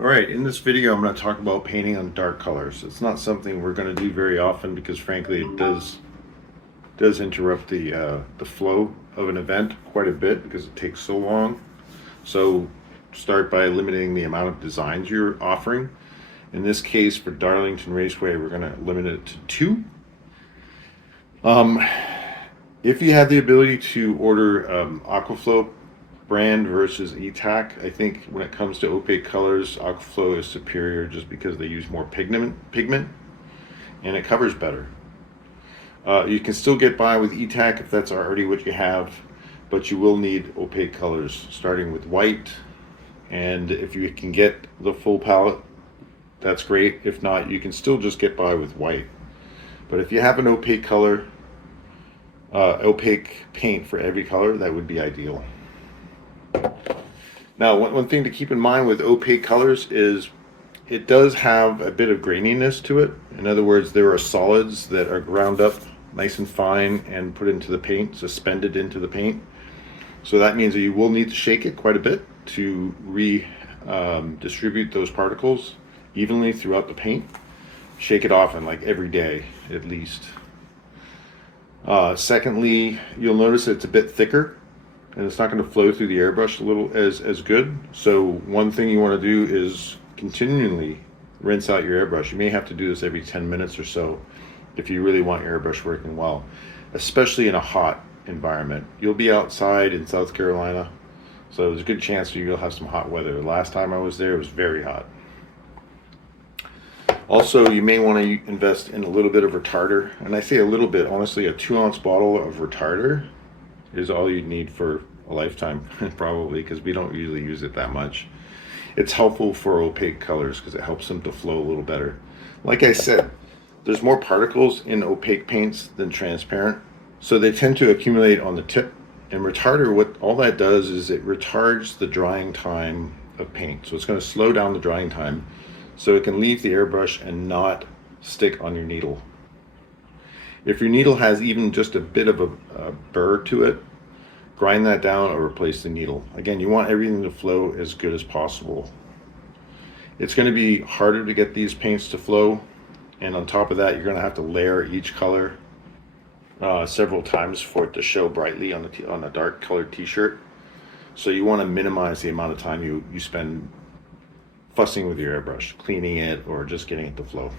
Alright, in this video I'm going to talk about painting on dark colors. It's not something we're going to do very often because frankly it does interrupt the flow of an event quite a bit because it takes so long. So start by limiting the amount of designs you're offering. In this case for Darlington Raceway we're going to limit it to 2. Um, if you have the ability to order Aquaflow brand versus ETAC, I think when it comes to opaque colors, Aquaflow is superior just because they use more pigment and it covers better. You can still get by with ETAC if that's already what you have, but you will need opaque colors starting with white, and if you can get the full palette, that's great. If not, you can still just get by with white. But if you have an opaque color, opaque paint for every color, that would be ideal. Now, one thing to keep in mind with opaque colors is it does have a bit of graininess to it. In other words, there are solids that are ground up nice and fine and put into the paint, suspended into the paint. So that means that you will need to shake it quite a bit to distribute those particles evenly throughout the paint. Shake it often, like every day at least. Secondly, you'll notice it's a bit thicker and it's not going to flow through the airbrush a little as good. So one thing you want to do is continually rinse out your airbrush. You may have to do this every 10 minutes or so if you really want your airbrush working well, especially in a hot environment. You'll be outside in South Carolina, so there's a good chance that you'll have some hot weather. Last time I was there, it was very hot. Also, you may want to invest in a little bit of retarder, and I say a little bit, honestly, a 2-ounce bottle of retarder is all you need for a lifetime, probably, because we don't usually use it that much. It's helpful for opaque colors because it helps them to flow a little better. Like I said, there's more particles in opaque paints than transparent, so they tend to accumulate on the tip. And retarder, what all that does is it retards the drying time of paint. So it's going to slow down the drying time so it can leave the airbrush and not stick on your needle. If your needle has even just a bit of a burr to it, grind that down or replace the needle. Again, you want everything to flow as good as possible. It's going to be harder to get these paints to flow, and on top of that, you're going to have to layer each color several times for it to show brightly on a dark colored t-shirt. So you want to minimize the amount of time you spend fussing with your airbrush, cleaning it or just getting it to flow.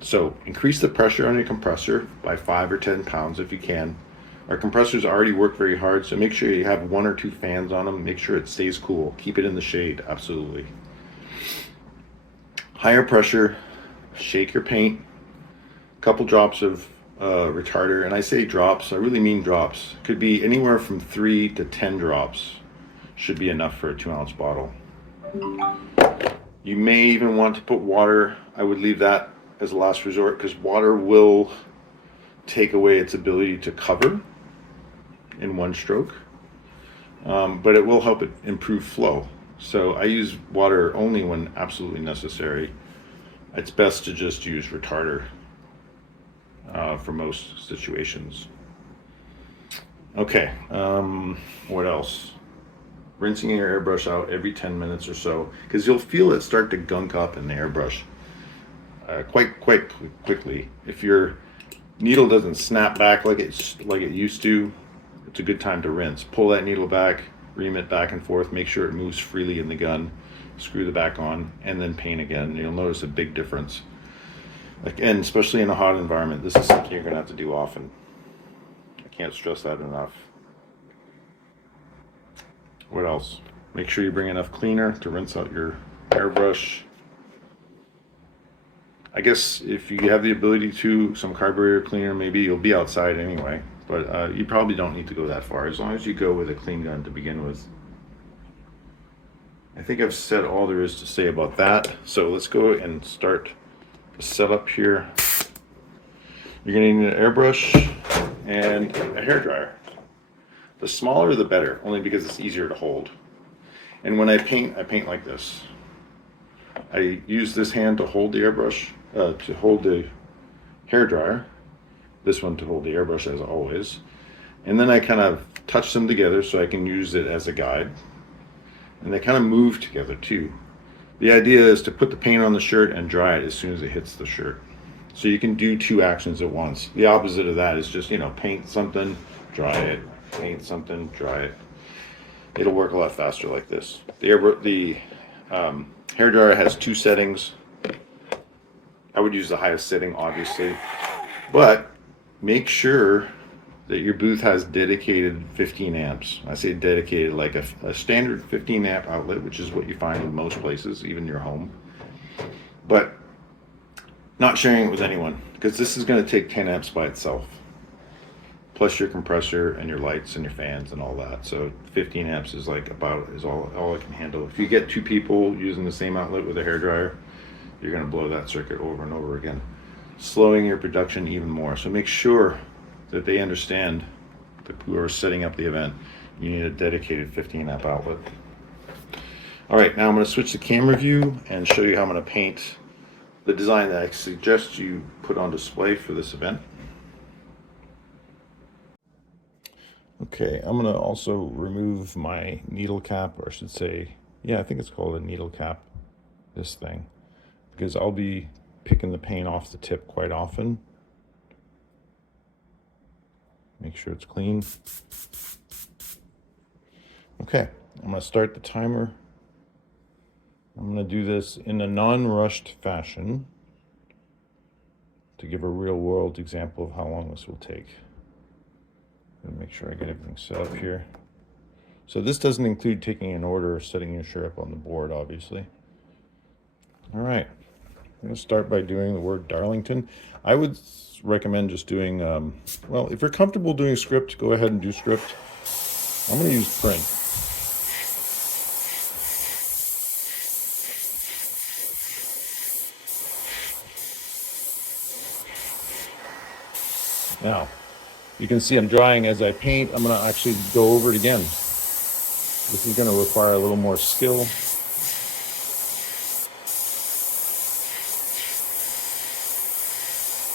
So increase the pressure on your compressor by 5 or 10 pounds if you can. Our compressors already work very hard, so make sure you have 1 or 2 fans on them. Make sure it stays cool. Keep it in the shade, absolutely. Higher pressure, shake your paint, a couple drops of retarder, and I say drops, I really mean drops. Could be anywhere from 3 to 10 drops should be enough for a 2-ounce bottle. You may even want to put water. I would leave that as a last resort because water will take away its ability to cover in one stroke, but it will help it improve flow. So I use water only when absolutely necessary. It's best to just use retarder for most situations. Okay, what else? Rinsing your airbrush out every 10 minutes or so, because you'll feel it start to gunk up in the airbrush quite quickly. If your needle doesn't snap back like it used to, it's a good time to rinse. Pull that needle back, ream it back and forth, make sure it moves freely in the gun, screw the back on, and then paint again. You'll notice a big difference. And especially in a hot environment, this is something you're going to have to do often. I can't stress that enough. What else? Make sure you bring enough cleaner to rinse out your airbrush. I guess if you have the ability to, some carburetor cleaner, maybe you'll be outside anyway, but you probably don't need to go that far as long as you go with a clean gun to begin with. I think I've said all there is to say about that, so let's go and start the setup here. You're going to need an airbrush and a hairdryer. The smaller the better, only because it's easier to hold. And when I paint like this. I use this hand to hold the airbrush, to hold the hairdryer, this one to hold the airbrush as always, and then I kind of touch them together so I can use it as a guide, and they kind of move together too. The idea is to put the paint on the shirt and dry it as soon as it hits the shirt. So you can do two actions at once. The opposite of that is just, paint something, dry it, paint something, dry it. It'll work a lot faster like this. The hair dryer has two settings. I would use the highest setting, obviously, but make sure that your booth has dedicated 15 amps. I say dedicated, like a standard 15 amp outlet, which is what you find in most places, even your home. But not sharing it with anyone, because this is going to take 10 amps by itself, plus your compressor and your lights and your fans and all that. So 15 amps is like is all it can handle. If you get two people using the same outlet with a hairdryer, you're going to blow that circuit over and over again, slowing your production even more. So make sure that they understand, that who are setting up the event, you need a dedicated 15 amp outlet. All right, now I'm going to switch to camera view and show you how I'm going to paint the design that I suggest you put on display for this event. Okay, I'm going to also remove my needle cap, or I should say, yeah, I think it's called a needle cap, this thing, because I'll be picking the paint off the tip quite often. Make sure it's clean. Okay, I'm going to start the timer. I'm going to do this in a non-rushed fashion to give a real-world example of how long this will take. Make sure I get everything set up here. So this doesn't include taking an order or setting your shirt up on the board, obviously. All right, I'm going to start by doing the word Darlington. I would recommend just doing, well, if you're comfortable doing script, go ahead and do script. I'm going to use print. Now, you can see I'm drying as I paint. I'm going to actually go over it again. This is going to require a little more skill.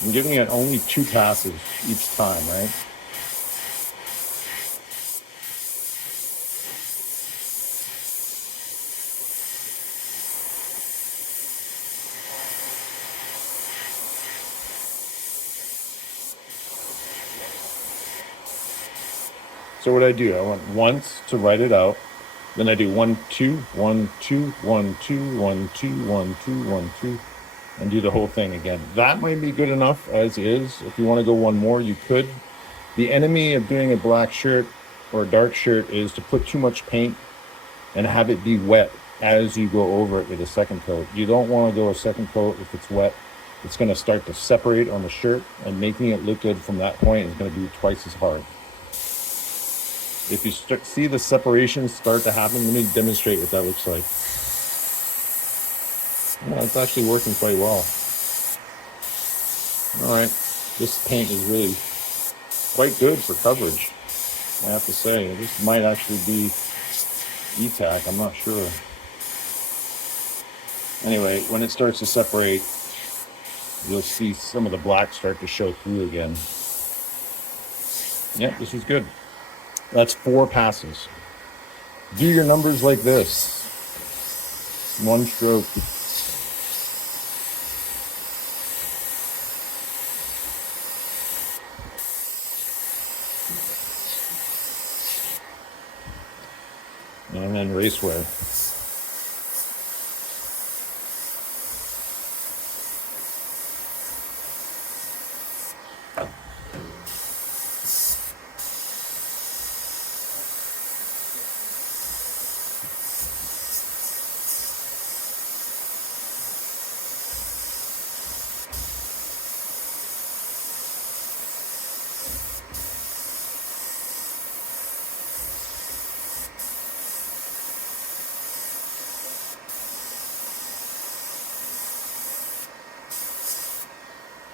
I'm giving it only 2 passes each time, right? So what I do, I want once to write it out. Then I do 1, 2, 1, 2, 1, 2, 1, 2, 1, 2, 1, 2, and do the whole thing again. That might be good enough as is. If you want to go one more, you could. The enemy of doing a black shirt or a dark shirt is to put too much paint and have it be wet as you go over it with a second coat. You don't want to go a second coat if it's wet. It's going to start to separate on the shirt, and making it look good from that point is going to be twice as hard. If you see the separation start to happen, let me demonstrate what that looks like. Yeah, it's actually working quite well. All right, this paint is really quite good for coverage, I have to say. This might actually be E-Tac, I'm not sure. Anyway, when it starts to separate, you'll see some of the black start to show through again. Yeah, this is good. That's 4 passes. Do your numbers like this. 1 stroke. And then racewear.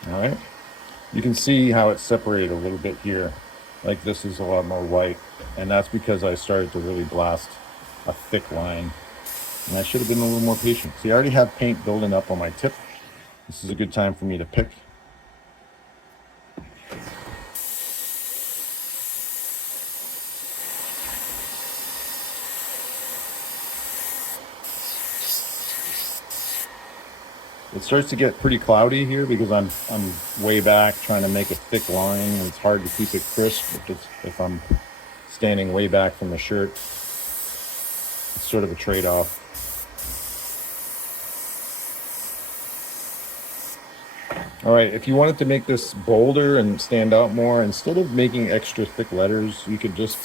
All right, you can see how it's separated a little bit here. Like this is a lot more white, and that's because I started to really blast a thick line, and I should have been a little more patient. See, I already have paint building up on my tip. This is a good time for me to pick. It starts to get pretty cloudy here because I'm way back trying to make a thick line, and it's hard to keep it crisp if I'm standing way back from the shirt. It's sort of a trade-off. All right, if you wanted to make this bolder and stand out more, instead of making extra thick letters, you could just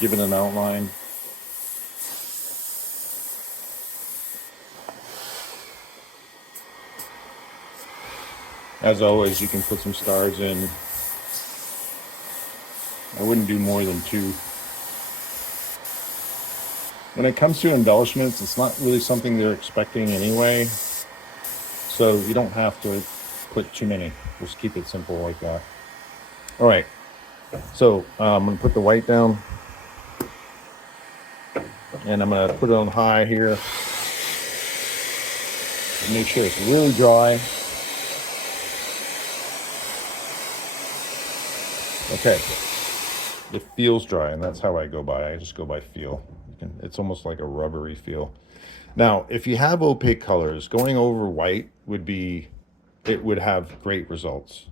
give it an outline. As always, you can put some stars in. I wouldn't do more than 2. When it comes to embellishments, it's not really something they're expecting anyway, so you don't have to put too many. Just keep it simple like that. All right, so I'm gonna put the white down, and I'm gonna put it on high here. Make sure it's really dry. Okay, it feels dry, and that's how I go by. I just go by feel. It's almost like a rubbery feel. Now, if you have opaque colors, going over white it would have great results.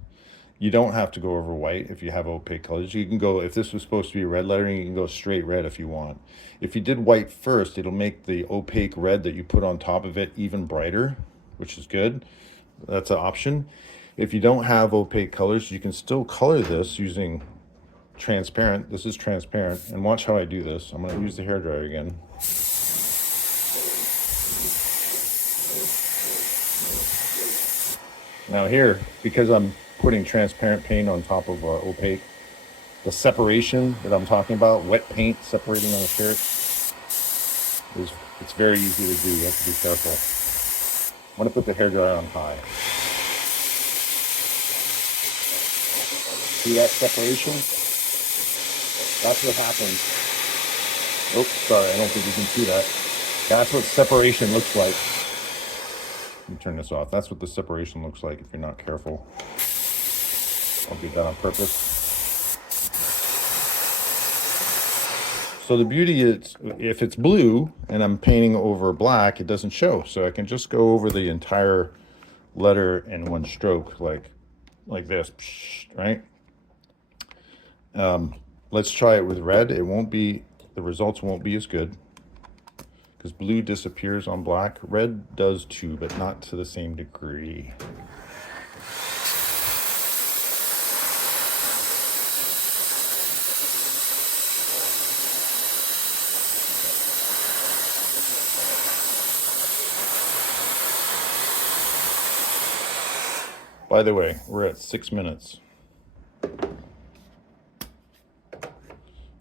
You don't have to go over white if you have opaque colors. You can go, if this was supposed to be red lettering, you can go straight red if you want. If you did white first, it'll make the opaque red that you put on top of it even brighter, which is good. That's an option. If you don't have opaque colors, you can still color this using transparent. This is transparent, and watch how I do this. I'm going to use the hairdryer again. Now here, because I'm putting transparent paint on top of opaque, the separation that I'm talking about, wet paint separating on the shirt, it's very easy to do. You have to be careful. I'm going to put the hairdryer on high. See that separation? That's what happens. Oops, sorry, I don't think you can see that. That's what separation looks like. Let me turn this off. That's what the separation looks like if you're not careful. I'll do that on purpose. So the beauty is, if it's blue and I'm painting over black, it doesn't show. So I can just go over the entire letter in one stroke, like this, right? Let's try it with red. It won't be, the results won't be as good because blue disappears on black. Red does too, but not to the same degree. By the way, we're at 6 minutes.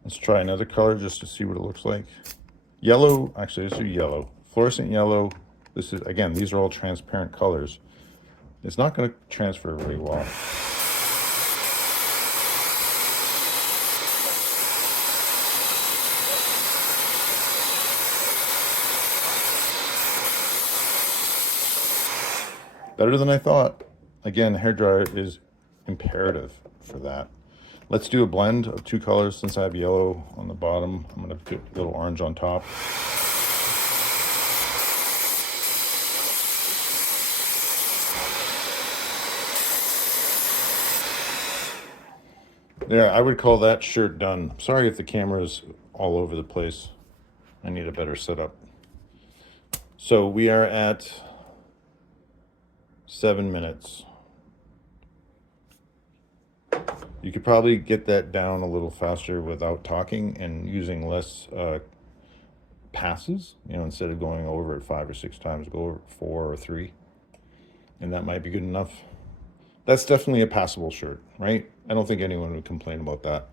Let's try another color just to see what it looks like. Yellow, actually let's do yellow. Fluorescent yellow. This is, again, these are all transparent colors. It's not going to transfer very well. Better than I thought. Again, the hairdryer is imperative for that. Let's do a blend of 2 colors. Since I have yellow on the bottom, I'm going to put a little orange on top. There, I would call that shirt done. Sorry if the camera's all over the place. I need a better setup. So we are at 7 minutes. You could probably get that down a little faster without talking and using less passes. You know, instead of going over it 5 or 6 times, go over it 4 or 3. And that might be good enough. That's definitely a passable shirt, right? I don't think anyone would complain about that.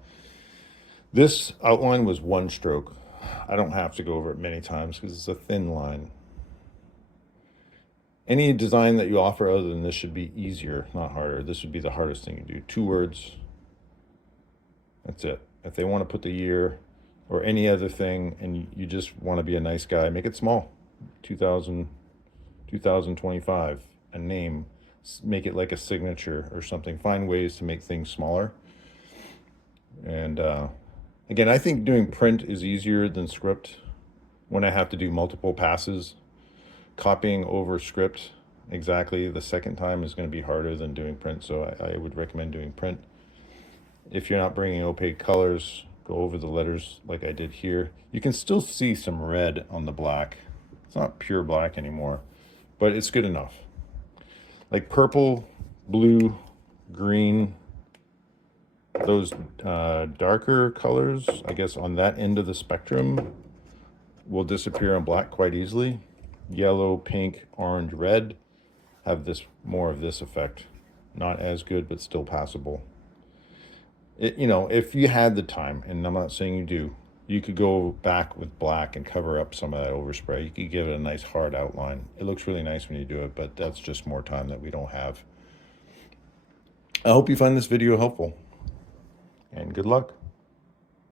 This outline was 1 stroke. I don't have to go over it many times because it's a thin line. Any design that you offer other than this should be easier, not harder. This would be the hardest thing to do. 2 words. That's it. If they want to put the year or any other thing and you just want to be a nice guy, make it small. 2025, a name. Make it like a signature or something. Find ways to make things smaller. And again, I think doing print is easier than script when I have to do multiple passes. Copying over script, exactly. The second time is going to be harder than doing print, so I would recommend doing print. If you're not bringing opaque colors, go over the letters like I did here. You can still see some red on the black. It's not pure black anymore, but it's good enough. Like purple, blue, green, those darker colors, I guess on that end of the spectrum, will disappear on black quite easily. Yellow, pink, orange, red have this more of this effect. Not as good, but still passable. You know, if you had the time, and I'm not saying you do, you could go back with black and cover up some of that overspray. You could give it a nice hard outline. It looks really nice when you do it, but that's just more time that we don't have. I hope you find this video helpful, and good luck.